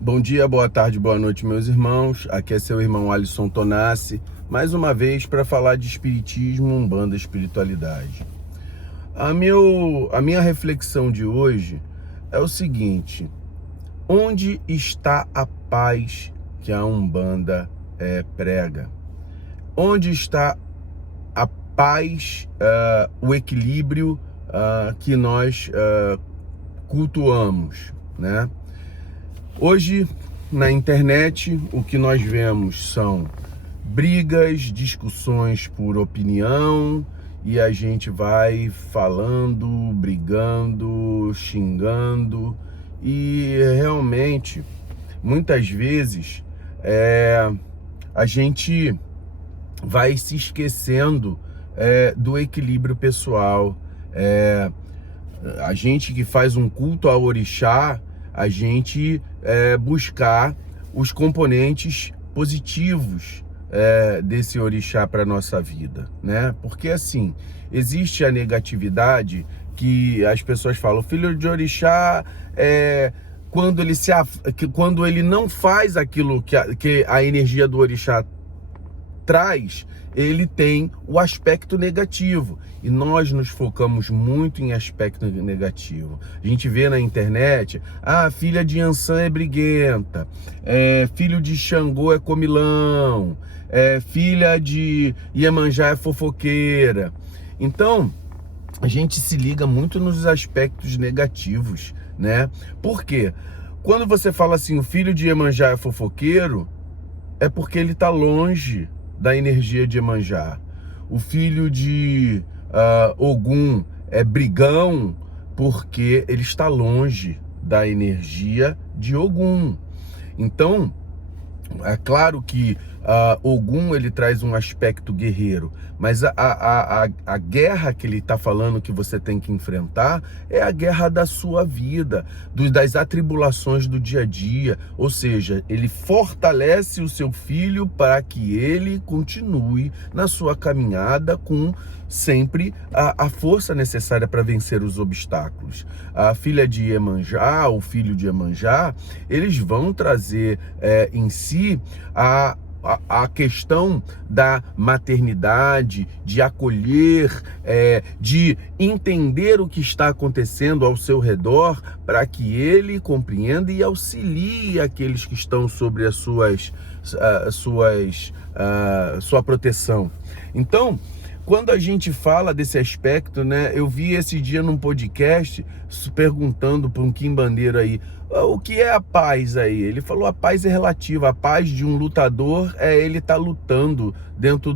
Bom dia, boa tarde, boa noite, meus irmãos. Aqui é seu irmão Alisson Tonassi, mais uma vez para falar de espiritismo, umbanda e espiritualidade. A minha reflexão de hoje é o seguinte: onde está a paz que a umbanda prega? Onde está a paz, o equilíbrio que nós cultuamos, né? Hoje, na internet, o que nós vemos são brigas, discussões por opinião, e a gente vai falando, brigando, xingando, e realmente, muitas vezes, a gente vai se esquecendo do equilíbrio pessoal. A gente que faz um culto ao orixá, a gente buscar os componentes positivos desse orixá para a nossa vida, né? Porque assim, existe a negatividade que as pessoas falam, filho de orixá quando ele não faz aquilo que a energia do orixá traz, ele tem o aspecto negativo. E nós nos focamos muito em aspecto negativo. A gente vê na internet, filha de Ansan é briguenta, filho de Xangô é comilão, filha de Iemanjá é fofoqueira. Então, a gente se liga muito nos aspectos negativos, né? Por quê? Quando você fala assim, o filho de Iemanjá é fofoqueiro, é porque ele está longe da energia de Iemanjá. O filho de Ogum é brigão porque ele está longe da energia de Ogum. Então, é claro que Ogum ele traz um aspecto guerreiro, mas a guerra que ele está falando que você tem que enfrentar é a guerra da sua vida, das atribulações do dia a dia. Ou seja, ele fortalece o seu filho para que ele continue na sua caminhada com sempre a força necessária para vencer os obstáculos. A filha de Iemanjá, o filho de Iemanjá, eles vão trazer em si a questão da maternidade, de acolher, de entender o que está acontecendo ao seu redor, para que ele compreenda e auxilie aqueles que estão sobre as sua proteção. Então, quando a gente fala desse aspecto, né? Eu vi esse dia num podcast perguntando para um quimbandeiro aí, o que é a paz aí? Ele falou, a paz é relativa. A paz de um lutador ele estar lutando dentro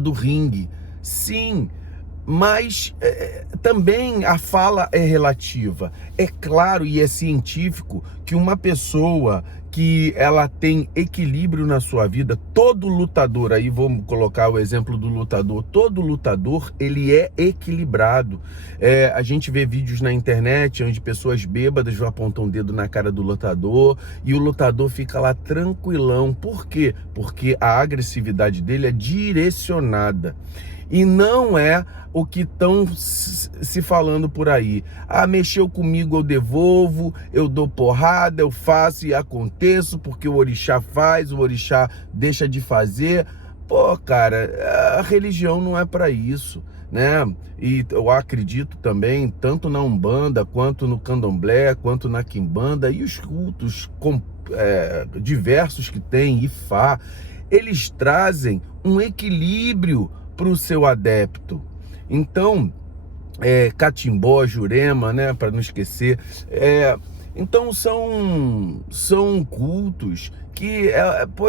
do ringue. Sim, mas também a fala é relativa. É claro e é científico que uma pessoa que ela tem equilíbrio na sua vida, todo lutador, aí vamos colocar o exemplo do lutador, todo lutador, ele é equilibrado. A gente vê vídeos na internet onde pessoas bêbadas apontam o dedo na cara do lutador e o lutador fica lá tranquilão. Por quê? Porque a agressividade dele é direcionada. E não é o que estão se falando por aí. Mexeu comigo, eu devolvo, eu dou porrada, eu faço e aconteço, porque o orixá faz, o orixá deixa de fazer. Pô, cara, a religião não é para isso, né? E eu acredito também, tanto na Umbanda, quanto no Candomblé, quanto na Quimbanda, e os cultos diversos que tem, Ifá, eles trazem um equilíbrio para o seu adepto. Então, Catimbó, Jurema, né, para não esquecer, então são cultos que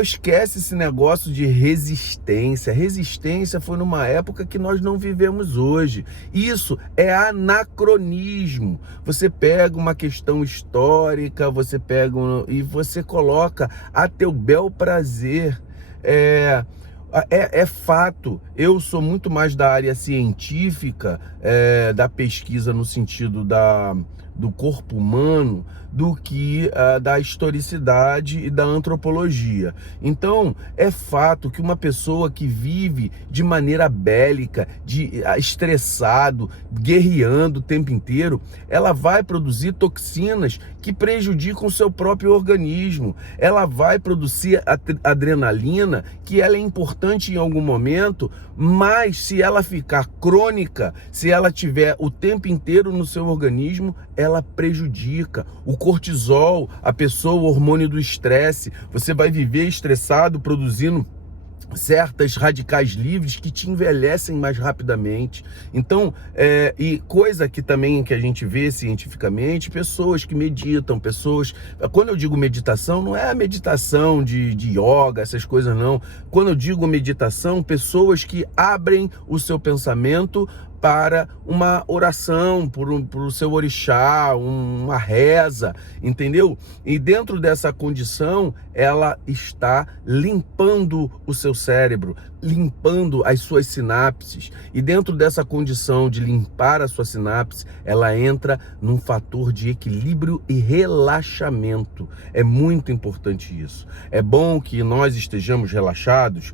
esquece esse negócio de resistência. Resistência foi numa época que nós não vivemos hoje. Isso é anacronismo. Você pega uma questão histórica, você pega e você coloca a teu bel prazer. É fato, eu sou muito mais da área científica, da pesquisa no sentido do corpo humano do que da historicidade e da antropologia. Então, é fato que uma pessoa que vive de maneira bélica, estressado, guerreando o tempo inteiro, ela vai produzir toxinas que prejudicam o seu próprio organismo. Ela vai produzir adrenalina, que ela é importante em algum momento, mas se ela ficar crônica, se ela tiver o tempo inteiro no seu organismo, ela prejudica. O cortisol, a pessoa, o hormônio do estresse, você vai viver estressado, produzindo certas radicais livres que te envelhecem mais rapidamente. Então, e coisa que também que a gente vê cientificamente, pessoas que meditam, quando eu digo meditação, não é a meditação de yoga, essas coisas não. Quando eu digo meditação, pessoas que abrem o seu pensamento para uma oração, para o seu orixá, uma reza, entendeu? E dentro dessa condição, ela está limpando o seu cérebro, limpando as suas sinapses. E dentro dessa condição de limpar a sua sinapse, ela entra num fator de equilíbrio e relaxamento. É muito importante isso. É bom que nós estejamos relaxados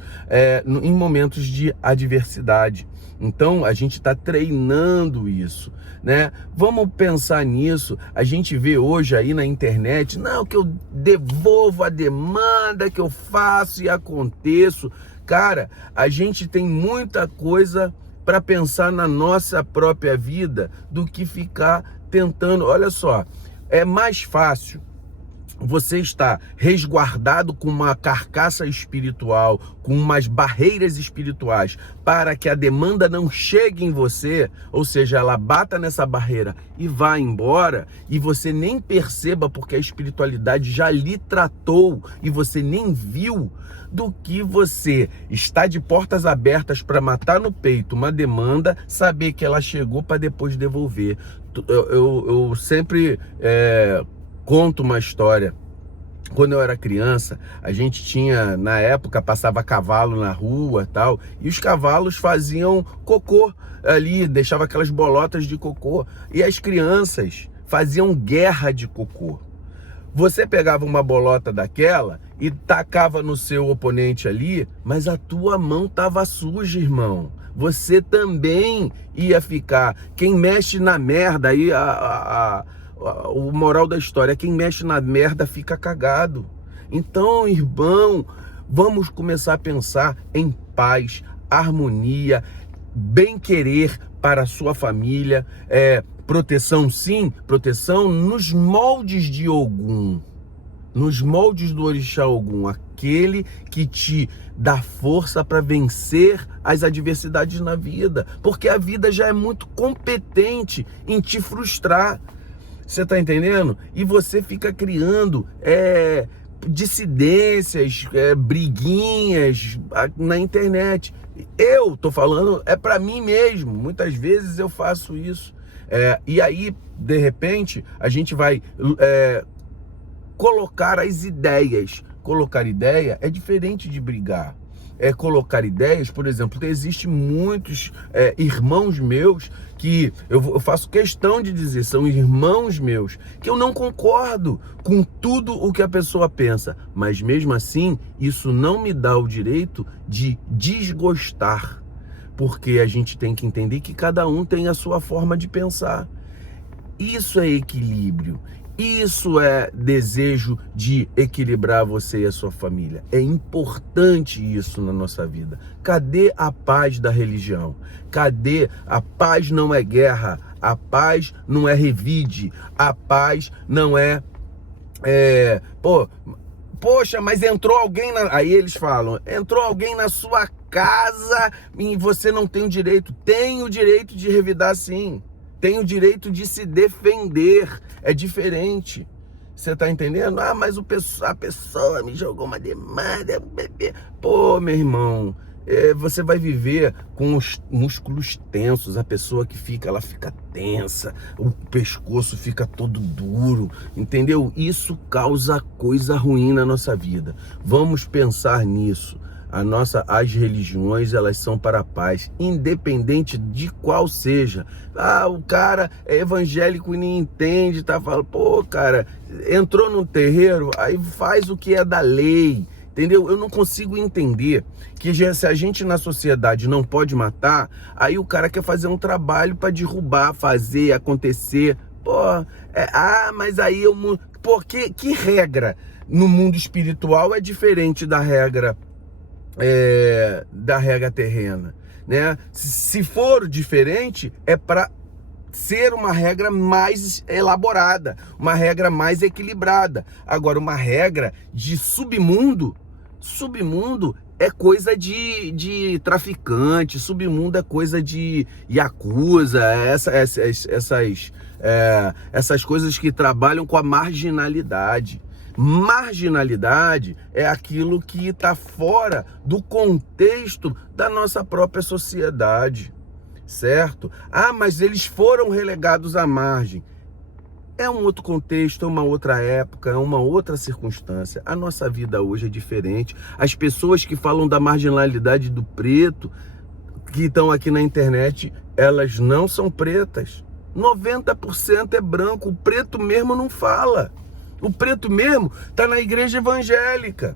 em momentos de adversidade. Então, a gente está treinando isso, né? Vamos pensar nisso. A gente vê hoje aí na internet, não, que eu devolvo a demanda, que eu faço e aconteço. Cara, a gente tem muita coisa para pensar na nossa própria vida do que ficar tentando. Olha só, é mais fácil você está resguardado com uma carcaça espiritual, com umas barreiras espirituais, para que a demanda não chegue em você, ou seja, ela bata nessa barreira e vá embora, e você nem perceba porque a espiritualidade já lhe tratou e você nem viu, do que você está de portas abertas para matar no peito uma demanda, saber que ela chegou para depois devolver. Eu sempre conto uma história. Quando eu era criança, a gente tinha, na época, passava cavalo na rua e tal, e os cavalos faziam cocô ali, deixava aquelas bolotas de cocô, e as crianças faziam guerra de cocô. Você pegava uma bolota daquela e tacava no seu oponente ali, mas a tua mão tava suja, irmão. Você também ia ficar. Quem mexe na merda, aí o moral da história, quem mexe na merda fica cagado. Então, irmão, vamos começar a pensar em paz, harmonia, bem-querer para a sua família, proteção sim, proteção nos moldes de Ogum, nos moldes do orixá Ogum, aquele que te dá força para vencer as adversidades na vida, porque a vida já é muito competente em te frustrar. Você tá entendendo? E você fica criando dissidências, briguinhas na internet. Eu tô falando, para mim mesmo. Muitas vezes eu faço isso. E aí, de repente, a gente vai colocar as ideias. Colocar ideia é diferente de brigar. Colocar ideias, por exemplo, existem muitos irmãos meus que eu faço questão de dizer, são irmãos meus, que eu não concordo com tudo o que a pessoa pensa, mas mesmo assim, isso não me dá o direito de desgostar, porque a gente tem que entender que cada um tem a sua forma de pensar. Isso é equilíbrio. Isso é desejo de equilibrar você e a sua família. É importante isso na nossa vida. Cadê a paz da religião? Cadê? A paz não é guerra. A paz não é revide. A paz não poxa, mas entrou alguém aí eles falam, entrou alguém na sua casa e você não tem o direito. Tem o direito de revidar sim. Tem o direito de se defender. É diferente. Você tá entendendo? Ah, mas a pessoa me jogou uma demanda. Pô, meu irmão, você vai viver com os músculos tensos. A pessoa que fica, ela fica tensa. O pescoço fica todo duro. Entendeu? Isso causa coisa ruim na nossa vida. Vamos pensar nisso. As religiões, elas são para a paz, independente de qual seja. O cara é evangélico e nem entende, tá falando, pô, cara, entrou no terreiro, aí faz o que é da lei, entendeu? Eu não consigo entender que se a gente na sociedade não pode matar, aí o cara quer fazer um trabalho para derrubar, fazer acontecer. Pô, mas aí pô, que regra no mundo espiritual é diferente da regra terrena, né? Se for diferente, é para ser uma regra mais elaborada, uma regra mais equilibrada. Agora, uma regra de submundo é coisa de traficante, submundo é coisa de yakuza, essas coisas que trabalham com a marginalidade. Marginalidade é aquilo que está fora do contexto da nossa própria sociedade, certo? Mas eles foram relegados à margem. É um outro contexto, é uma outra época, é uma outra circunstância. A nossa vida hoje é diferente. As pessoas que falam da marginalidade do preto, que estão aqui na internet, elas não são pretas. 90% é branco, o preto mesmo não fala. O preto mesmo está na igreja evangélica.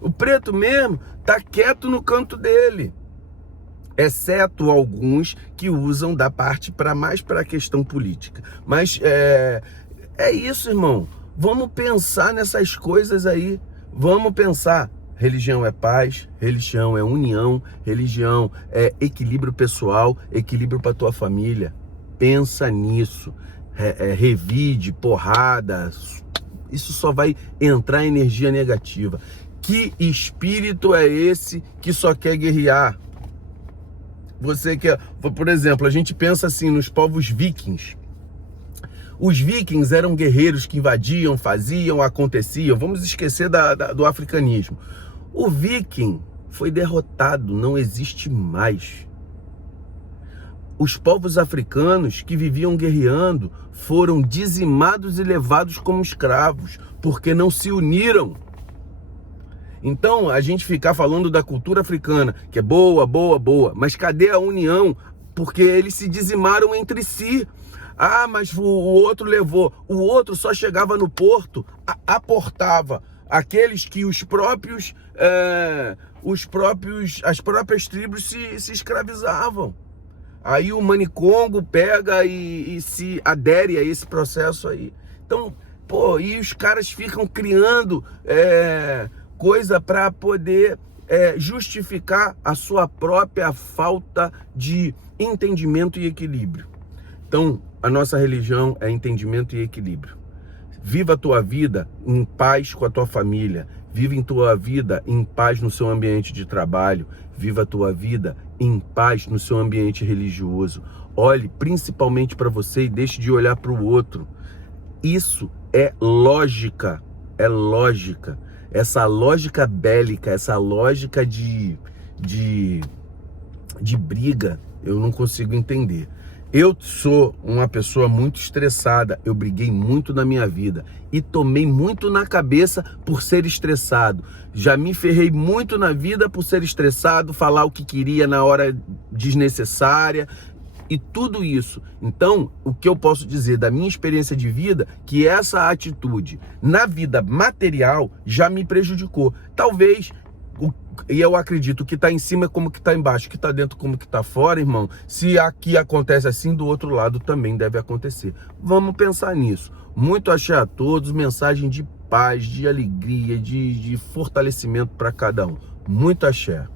O preto mesmo está quieto no canto dele. Exceto alguns que usam da parte mais para a questão política. Mas é isso, irmão. Vamos pensar nessas coisas aí. Vamos pensar. Religião é paz, religião é união, religião é equilíbrio pessoal, equilíbrio para tua família. Pensa nisso. Revide, porrada. Isso só vai entrar energia negativa. Que espírito é esse que só quer guerrear? Você quer, por exemplo, a gente pensa assim nos povos vikings. Os vikings eram guerreiros que invadiam, faziam, aconteciam. Vamos esquecer do africanismo. O viking foi derrotado, não existe mais. Os povos africanos que viviam guerreando foram dizimados e levados como escravos, porque não se uniram. Então, a gente ficar falando da cultura africana, que é boa, mas cadê a união? Porque eles se dizimaram entre si. Mas o outro levou. O outro só chegava no porto, aportava aqueles que as próprias tribos se escravizavam. Aí o Manicongo pega e se adere a esse processo aí. Então, e os caras ficam criando coisa para poder justificar a sua própria falta de entendimento e equilíbrio. Então, a nossa religião é entendimento e equilíbrio. Viva a tua vida em paz com a tua família. Viva a tua vida em paz no seu ambiente de trabalho. Viva a tua vida em paz no seu ambiente religioso. Olhe principalmente para você e deixe de olhar para o outro. Isso é lógica. É lógica. Essa lógica bélica, essa lógica de briga, eu não consigo entender. Eu sou uma pessoa muito estressada, eu briguei muito na minha vida e tomei muito na cabeça por ser estressado. Já me ferrei muito na vida por ser estressado, falar o que queria na hora desnecessária e tudo isso. Então, o que eu posso dizer da minha experiência de vida, que essa atitude na vida material já me prejudicou. Talvez... E eu acredito que tá em cima como que tá embaixo, que tá dentro como que tá fora, irmão. Se aqui acontece assim, do outro lado também deve acontecer. Vamos pensar nisso. Muito axé a todos, mensagem de paz, de alegria, de fortalecimento para cada um. Muito axé.